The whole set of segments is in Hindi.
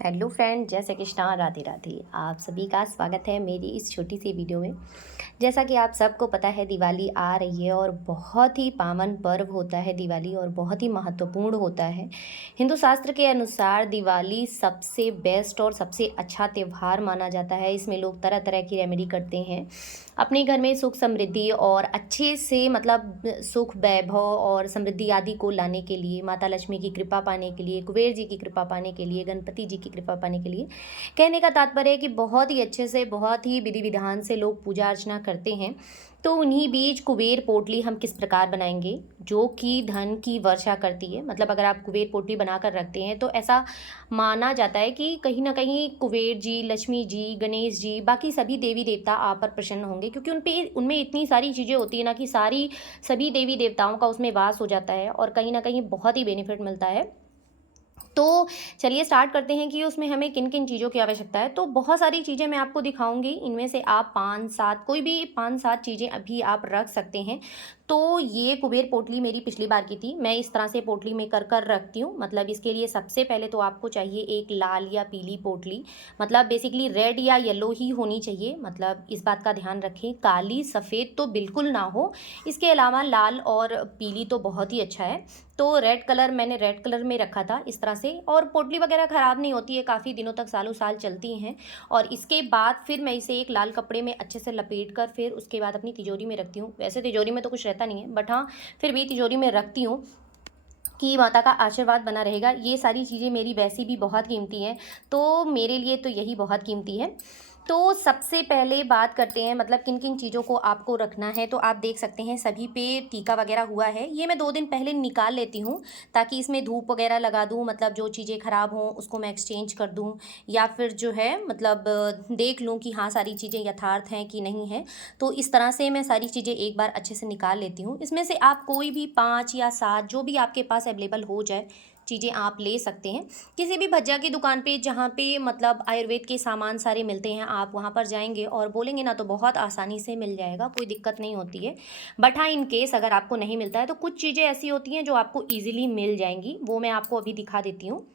हेलो फ्रेंड, जय श्री कृष्णा, राधे राधे। आप सभी का स्वागत है मेरी इस छोटी सी वीडियो में। जैसा कि आप सबको पता है, दिवाली आ रही है और बहुत ही पावन पर्व होता है दिवाली और बहुत ही महत्वपूर्ण होता है। हिंदू शास्त्र के अनुसार दिवाली सबसे बेस्ट और सबसे अच्छा त्यौहार माना जाता है। इसमें लोग तरह तरह की रेमेडी करते हैं अपने घर में सुख समृद्धि और अच्छे से मतलब सुख वैभव और समृद्धि आदि को लाने के लिए, माता लक्ष्मी की कृपा पाने के लिए, कुबेर जी की कृपा पाने के लिए, गणपति जी की कृपा पाने के लिए। कहने का तात्पर्य है कि बहुत ही अच्छे से, बहुत ही विधि विधान से लोग पूजा अर्चना करते हैं। तो उन्हीं बीच कुबेर पोटली हम किस प्रकार बनाएंगे जो कि धन की वर्षा करती है। मतलब अगर आप कुबेर पोटली बनाकर रखते हैं तो ऐसा माना जाता है कि कहीं ना कहीं कुबेर जी, लक्ष्मी जी, गणेश जी, बाकी सभी देवी देवता आप पर प्रसन्न होंगे, क्योंकि उनमें इतनी सारी चीज़ें होती है ना कि सारी सभी देवी देवताओं का उसमें वास हो जाता है और कहीं ना कहीं बहुत ही बेनिफिट मिलता है। तो चलिए स्टार्ट करते हैं कि उसमें हमें किन किन चीज़ों की आवश्यकता है। तो बहुत सारी चीज़ें मैं आपको दिखाऊंगी, इनमें से आप 5-7 कोई भी 5-7 चीज़ें अभी आप रख सकते हैं। तो ये कुबेर पोटली मेरी पिछली बार की थी, मैं इस तरह से पोटली में कर रखती हूँ। मतलब इसके लिए सबसे पहले तो आपको चाहिए एक लाल या पीली पोटली। मतलब बेसिकली रेड या येलो ही होनी चाहिए। मतलब इस बात का ध्यान रखें, काली सफ़ेद तो बिल्कुल ना हो। इसके अलावा लाल और पीली तो बहुत ही अच्छा है। तो रेड कलर, मैंने रेड कलर में रखा था इस तरह से। और पोटली वगैरह ख़राब नहीं होती है, काफ़ी दिनों तक, सालों साल चलती हैं। और इसके बाद फिर मैं इसे एक लाल कपड़े में अच्छे से लपेट कर फिर उसके बाद अपनी तिजोरी में रखती हूँ। वैसे तिजोरी में तो कुछ रहता नहीं है, बट हाँ फिर भी तिजोरी में रखती हूँ कि माता का आशीर्वाद बना रहेगा। ये सारी चीज़ें मेरी वैसी भी बहुत कीमती हैं, तो मेरे लिए तो यही बहुत कीमती है। तो सबसे पहले बात करते हैं मतलब किन किन चीज़ों को आपको रखना है। तो आप देख सकते हैं सभी पे टीका वगैरह हुआ है। ये मैं 2 दिन पहले निकाल लेती हूँ ताकि इसमें धूप वगैरह लगा दूँ। मतलब जो चीज़ें ख़राब हों उसको मैं एक्सचेंज कर दूँ, या फिर जो है मतलब देख लूँ कि हाँ सारी चीज़ें यथार्थ हैं कि नहीं है। तो इस तरह से मैं सारी चीज़ें एक बार अच्छे से निकाल लेती हूँ। इसमें से आप कोई भी 5 या 7 जो भी आपके पास अवेलेबल हो जाए चीज़ें आप ले सकते हैं। किसी भी भज्जा की दुकान पे जहाँ पे मतलब आयुर्वेद के सामान सारे मिलते हैं, आप वहाँ पर जाएंगे और बोलेंगे ना तो बहुत आसानी से मिल जाएगा, कोई दिक्कत नहीं होती है। बट हाँ, इन केस अगर आपको नहीं मिलता है तो कुछ चीज़ें ऐसी होती हैं जो आपको ईजिली मिल जाएंगी, वो मैं आपको अभी दिखा देती हूँ।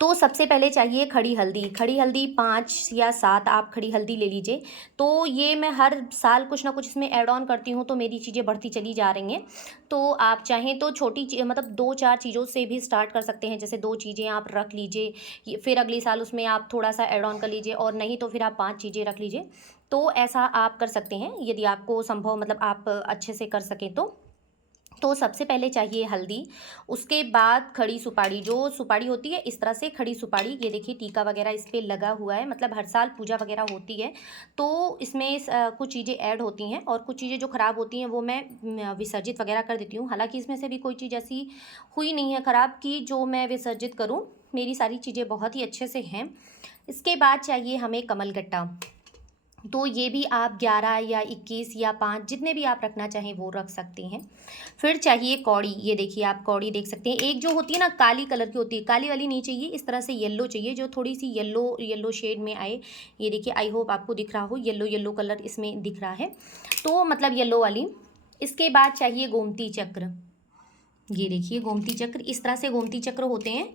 तो सबसे पहले चाहिए खड़ी हल्दी। खड़ी हल्दी 5 या 7 आप खड़ी हल्दी ले लीजिए। तो ये मैं हर साल कुछ ना कुछ इसमें ऐड ऑन करती हूँ, तो मेरी चीज़ें बढ़ती चली जा रही हैं। तो आप चाहें तो छोटी मतलब 2-4 चीज़ों से भी स्टार्ट कर सकते हैं। जैसे 2 चीज़ें आप रख लीजिए, फिर अगली साल उसमें आप थोड़ा सा ऐड ऑन कर लीजिए, और नहीं तो फिर आप 5 चीज़ें रख लीजिए। तो ऐसा आप कर सकते हैं यदि आपको संभव, मतलब आप अच्छे से कर सकें तो सबसे पहले चाहिए हल्दी। उसके बाद खड़ी सुपारी, जो सुपारी होती है इस तरह से खड़ी सुपारी, ये देखिए टीका वगैरह इस पर लगा हुआ है। मतलब हर साल पूजा वगैरह होती है तो इसमें कुछ चीज़ें ऐड होती हैं, और कुछ चीज़ें जो ख़राब होती हैं वो मैं विसर्जित वगैरह कर देती हूँ। हालांकि इसमें से भी कोई चीज़ ऐसी हुई नहीं है ख़राब की जो मैं विसर्जित करूँ। मेरी सारी चीज़ें बहुत ही अच्छे से हैं। इसके बाद चाहिए हमें कमलगट्टा। तो ये भी आप 11 या 21 या 5 जितने भी आप रखना चाहें वो रख सकते हैं। फिर चाहिए कौड़ी। ये देखिए आप कौड़ी देख सकते हैं, एक जो होती है ना काली कलर की होती है, काली वाली नहीं चाहिए, इस तरह से येलो चाहिए, जो थोड़ी सी येलो येलो शेड में आए। ये देखिए, आई होप आपको दिख रहा हो, येलो येलो कलर इसमें दिख रहा है, तो मतलब येलो वाली। इसके बाद चाहिए गोमती चक्र। ये देखिए गोमती चक्र, इस तरह से गोमती चक्र होते हैं।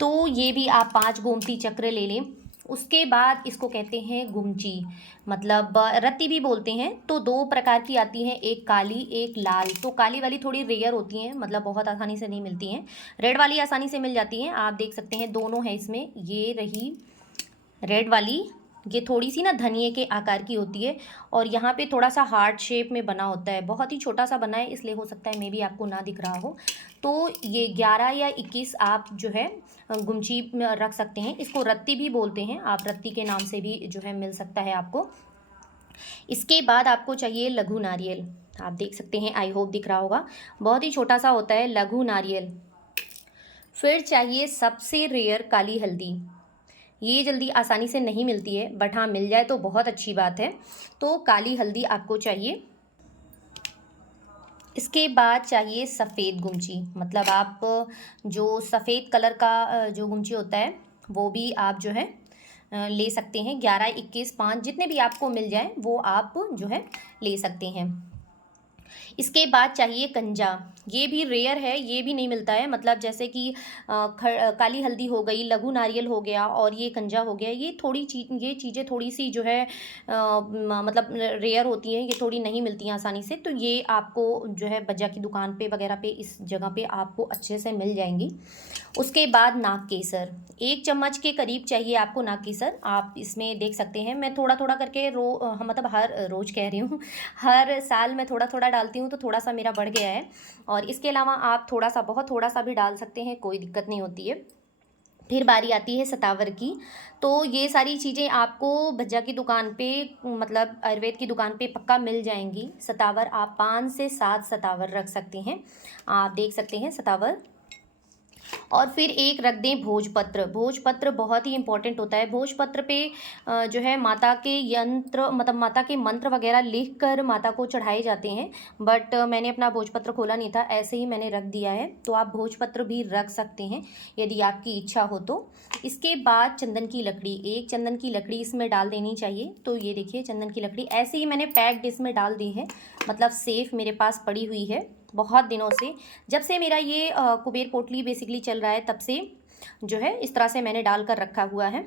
तो ये भी आप 5 गोमती चक्र ले लें। उसके बाद इसको कहते हैं गुमची, मतलब रत्ती भी बोलते हैं। तो 2 प्रकार की आती हैं, एक काली एक लाल। तो काली वाली थोड़ी रेयर होती हैं, मतलब बहुत आसानी से नहीं मिलती हैं। रेड वाली आसानी से मिल जाती हैं, आप देख सकते हैं दोनों हैं इसमें। ये रही रेड वाली, ये थोड़ी सी ना धनिए के आकार की होती है, और यहाँ पे थोड़ा सा हार्ट शेप में बना होता है, बहुत ही छोटा सा बना है इसलिए हो सकता है मे भी आपको ना दिख रहा हो। तो ये 11 या 21 आप जो है गुमची में रख सकते हैं। इसको रत्ती भी बोलते हैं, आप रत्ती के नाम से भी जो है मिल सकता है आपको। इसके बाद आपको चाहिए लघु नारियल। आप देख सकते हैं, आई होप दिख रहा होगा, बहुत ही छोटा सा होता है लघु नारियल। फिर चाहिए सबसे रेयर काली हल्दी। ये जल्दी आसानी से नहीं मिलती है, बट हाँ मिल जाए तो बहुत अच्छी बात है। तो काली हल्दी आपको चाहिए। इसके बाद चाहिए सफ़ेद गुमची। मतलब आप जो सफ़ेद कलर का जो गुमची होता है वो भी आप जो है ले सकते हैं। 11, 21, 5 जितने भी आपको मिल जाए वो आप जो है ले सकते हैं। इसके बाद चाहिए कंजा। ये भी रेयर है, ये भी नहीं मिलता है। मतलब जैसे कि काली हल्दी हो गई, लघु नारियल हो गया और ये कंजा हो गया, ये चीज़ें थोड़ी-सी जो है मतलब रेयर होती हैं, ये थोड़ी नहीं मिलती हैं आसानी से। तो ये आपको जो है बज्जा की दुकान पे वगैरह पे, इस जगह पे आपको अच्छे से मिल जाएँगी। उसके बाद नाग केसर, 1 चम्मच के करीब चाहिए आपको नाग केसर। आप इसमें देख सकते हैं, मैं थोड़ा-थोड़ा करके मतलब हर रोज़ कह रही हूँ, हर साल मैं थोड़ा-थोड़ा डालती हूँ, तो थोड़ा-सा मेरा बढ़ गया है। और इसके अलावा आप थोड़ा-सा, बहुत थोड़ा-सा भी डाल सकते हैं, कोई दिक्कत नहीं होती है। फिर बारी आती है सतावर की। तो ये सारी चीज़ें आपको भज्जा की दुकान पे, मतलब आयुर्वेद की दुकान पे पक्का मिल जाएँगी। सतावर आप 5 से 7 सतावर रख सकते हैं। आप देख सकते हैं सतावर। और फिर एक रख दें भोजपत्र। भोजपत्र बहुत ही इम्पोर्टेंट होता है। भोजपत्र पे जो है माता के यंत्र, मतलब माता के मंत्र वगैरह लिख कर माता को चढ़ाए जाते हैं। बट मैंने अपना भोजपत्र खोला नहीं था, ऐसे ही मैंने रख दिया है। तो आप भोजपत्र भी रख सकते हैं यदि आपकी इच्छा हो तो। इसके बाद चंदन की लकड़ी, 1 चंदन की लकड़ी इसमें डाल देनी चाहिए। तो ये देखिए चंदन की लकड़ी ऐसे ही मैंने पैक्ड इसमें डाल दी है, मतलब सेफ़ मेरे पास पड़ी हुई है बहुत दिनों से। जब से मेरा ये कुबेर पोटली बेसिकली चल रहा है, तब से जो है इस तरह से मैंने डाल कर रखा हुआ है।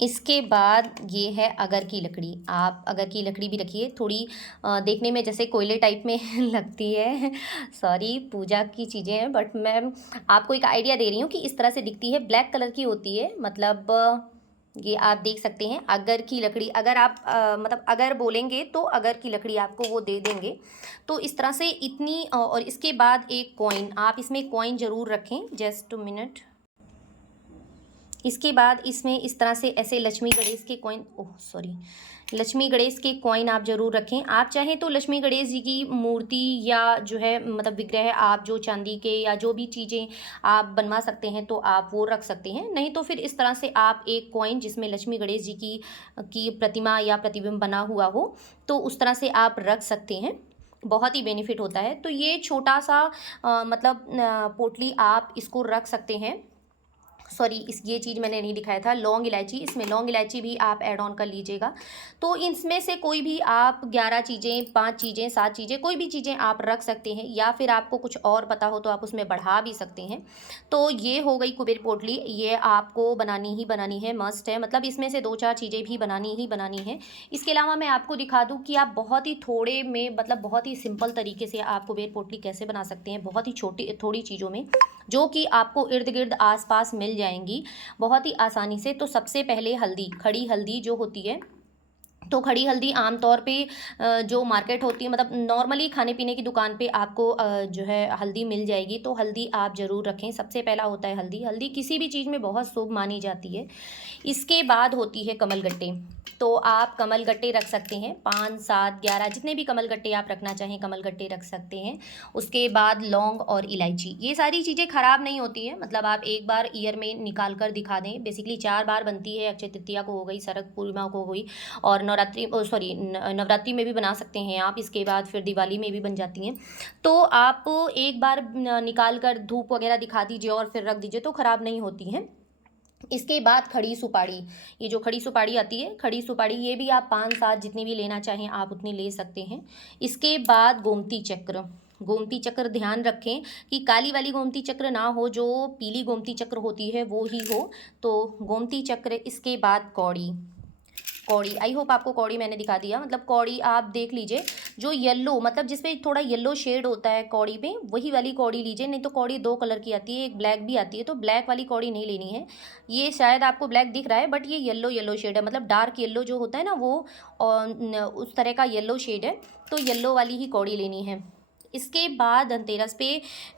इसके बाद ये है अगर की लकड़ी। आप अगर की लकड़ी भी रखिए, थोड़ी देखने में जैसे कोयले टाइप में लगती है। सॉरी, पूजा की चीज़ें हैं, बट मैं आपको एक आइडिया दे रही हूँ कि इस तरह से दिखती है। ब्लैक कलर की होती है, मतलब ये आप देख सकते हैं अगर की लकड़ी। अगर आप मतलब अगर बोलेंगे तो अगर की लकड़ी आपको वो दे देंगे। तो इस तरह से इतनी और इसके बाद एक कॉइन, आप इसमें कॉइन ज़रूर रखें। Just a minute. इसके बाद इसमें इस तरह से ऐसे लक्ष्मी गणेश के coin, oh sorry, Lakshmi Ganesh के कॉइन आप ज़रूर रखें। आप चाहें तो लक्ष्मी गणेश जी की मूर्ति या जो है मतलब विग्रह, आप जो चांदी के या जो भी चीज़ें आप बनवा सकते हैं तो आप वो रख सकते हैं। नहीं तो फिर इस तरह से आप एक कॉइन जिसमें लक्ष्मी गणेश जी की प्रतिमा या प्रतिबिंब बना हुआ हो, तो उस तरह से आप रख सकते हैं। बहुत ही बेनिफिट होता है। तो ये छोटा सा मतलब पोटली आप इसको रख सकते हैं। सॉरी, ये चीज़ मैंने नहीं दिखाया था, लौंग इलायची। इसमें लौंग इलायची भी आप ऐड ऑन कर लीजिएगा। तो इसमें से कोई भी आप 11 चीज़ें, 5 चीज़ें, 7 चीज़ें, कोई भी चीज़ें आप रख सकते हैं। या फिर आपको कुछ और पता हो तो आप उसमें बढ़ा भी सकते हैं। तो ये हो गई कुबेर पोटली, ये आपको बनानी ही बनानी है, मस्ट है। मतलब इसमें से 2-4 चीज़ें भी बनानी ही बनानी है। इसके अलावा मैं आपको दिखा दूँ कि आप बहुत ही थोड़े में, मतलब बहुत ही सिंपल तरीके से आप कुबेर पोटली कैसे बना सकते हैं, बहुत ही छोटी थोड़ी चीज़ों में, जो कि आपको इर्द गिर्द आसपास मिल जाएंगी बहुत ही आसानी से। तो सबसे पहले हल्दी, खड़ी हल्दी जो होती है, तो खड़ी हल्दी आमतौर पे जो मार्केट होती है, मतलब नॉर्मली खाने पीने की दुकान पे आपको जो है हल्दी मिल जाएगी। तो हल्दी आप ज़रूर रखें। सबसे पहला होता है हल्दी। हल्दी किसी भी चीज़ में बहुत शुभ मानी जाती है। इसके बाद होती है कमलगट्टे। तो आप कमलगट्टे रख सकते हैं, 5, 7, 11 जितने भी कमलगट्टे आप रखना चाहें कमलगट्टे रख सकते हैं। उसके बाद लौंग और इलायची, ये सारी चीज़ें ख़राब नहीं होती हैं। मतलब आप एक बार ईयर में निकाल कर दिखा दें। बेसिकली 4 बार बनती है, अक्षय तृतीया को हो गई, शरद पूर्णिमा को हो गई, और नवरात्रि में भी बना सकते हैं आप। इसके बाद फिर दिवाली में भी बन जाती हैं। तो आप एक बार निकाल कर धूप वगैरह दिखा दीजिए और फिर रख दीजिए, तो ख़राब नहीं होती हैं। इसके बाद खड़ी सुपाड़ी, ये जो खड़ी सुपाड़ी आती है, खड़ी सुपाड़ी, ये भी आप 5-7 जितनी भी लेना चाहें आप उतनी ले सकते हैं। इसके बाद गोमती चक्र। गोमती चक्र ध्यान रखें कि काली वाली गोमती चक्र ना हो, जो पीली गोमती चक्र होती है वो ही हो। तो गोमती चक्र। इसके बाद कौड़ी। कौड़ी, आई होप आपको कौड़ी मैंने दिखा दिया। मतलब कौड़ी आप देख लीजिए, जो येलो, मतलब जिसमें थोड़ा येलो शेड होता है कौड़ी पे, वही वाली कौड़ी लीजिए। नहीं तो कौड़ी 2 कलर की आती है, एक ब्लैक भी आती है, तो ब्लैक वाली कौड़ी नहीं लेनी है। ये शायद आपको ब्लैक दिख रहा है, बट ये येलो येलो शेड है, मतलब डार्क येलो जो होता है ना वो, और उस तरह का येलो शेड है। तो येलो वाली ही कौड़ी लेनी है। इसके बाद धनतेरस पे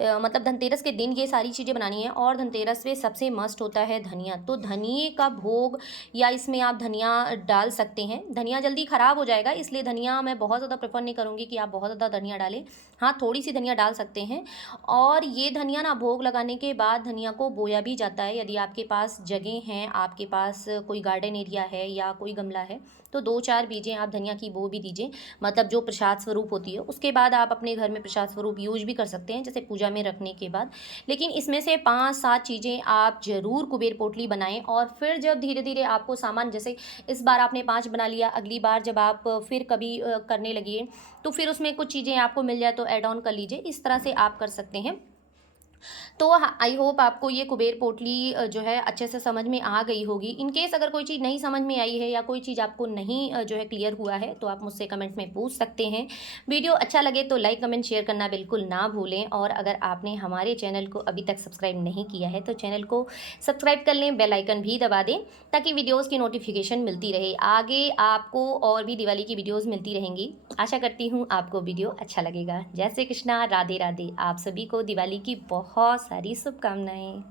मतलब धनतेरस के दिन ये सारी चीज़ें बनानी है। और धनतेरस पे सबसे मस्ट होता है धनिया। तो धनिए का भोग, या इसमें आप धनिया डाल सकते हैं। धनिया जल्दी ख़राब हो जाएगा, इसलिए धनिया मैं बहुत ज़्यादा प्रेफर नहीं करूँगी कि आप बहुत ज़्यादा धनिया डालें। हाँ, थोड़ी सी धनिया डाल सकते हैं। और ये धनिया ना भोग लगाने के बाद धनिया को बोया भी जाता है। यदि आपके पास जगह हैं, आपके पास कोई गार्डन एरिया है या कोई गमला है, तो 2-4 बीजें आप धनिया की वो भी दीजिए, मतलब जो प्रसाद स्वरूप होती है। उसके बाद आप अपने घर में प्रसाद स्वरूप यूज़ भी कर सकते हैं, जैसे पूजा में रखने के बाद। लेकिन इसमें से 5-7 चीज़ें आप ज़रूर कुबेर पोटली बनाएँ, और फिर जब धीरे-धीरे आपको सामान, जैसे इस बार आपने 5 बना लिया, अगली बार जब आप फिर कभी करने लगिए, तो फिर उसमें कुछ चीज़ें आपको मिल जाए तो ऐड ऑन कर लीजिए। इस तरह से आप कर सकते हैं। तो आई होप आपको ये कुबेर पोटली जो है अच्छे से समझ में आ गई होगी। इन केस अगर कोई चीज़ नहीं समझ में आई है, या कोई चीज़ आपको नहीं जो है क्लियर हुआ है, तो आप मुझसे कमेंट में पूछ सकते हैं। वीडियो अच्छा लगे तो लाइक कमेंट शेयर करना बिल्कुल ना भूलें, और अगर आपने हमारे चैनल को अभी तक सब्सक्राइब नहीं किया है तो चैनल को सब्सक्राइब कर लें, बेल आइकन भी दबा दें, ताकि वीडियोज़ की नोटिफिकेशन मिलती रहे। आगे आपको और भी दिवाली की वीडियोज़ मिलती रहेंगी। आशा करती हूँ आपको वीडियो अच्छा लगेगा। जय श्री कृष्णा, राधे राधे। आप सभी को दिवाली की बहुत सारी शुभकामनाएं।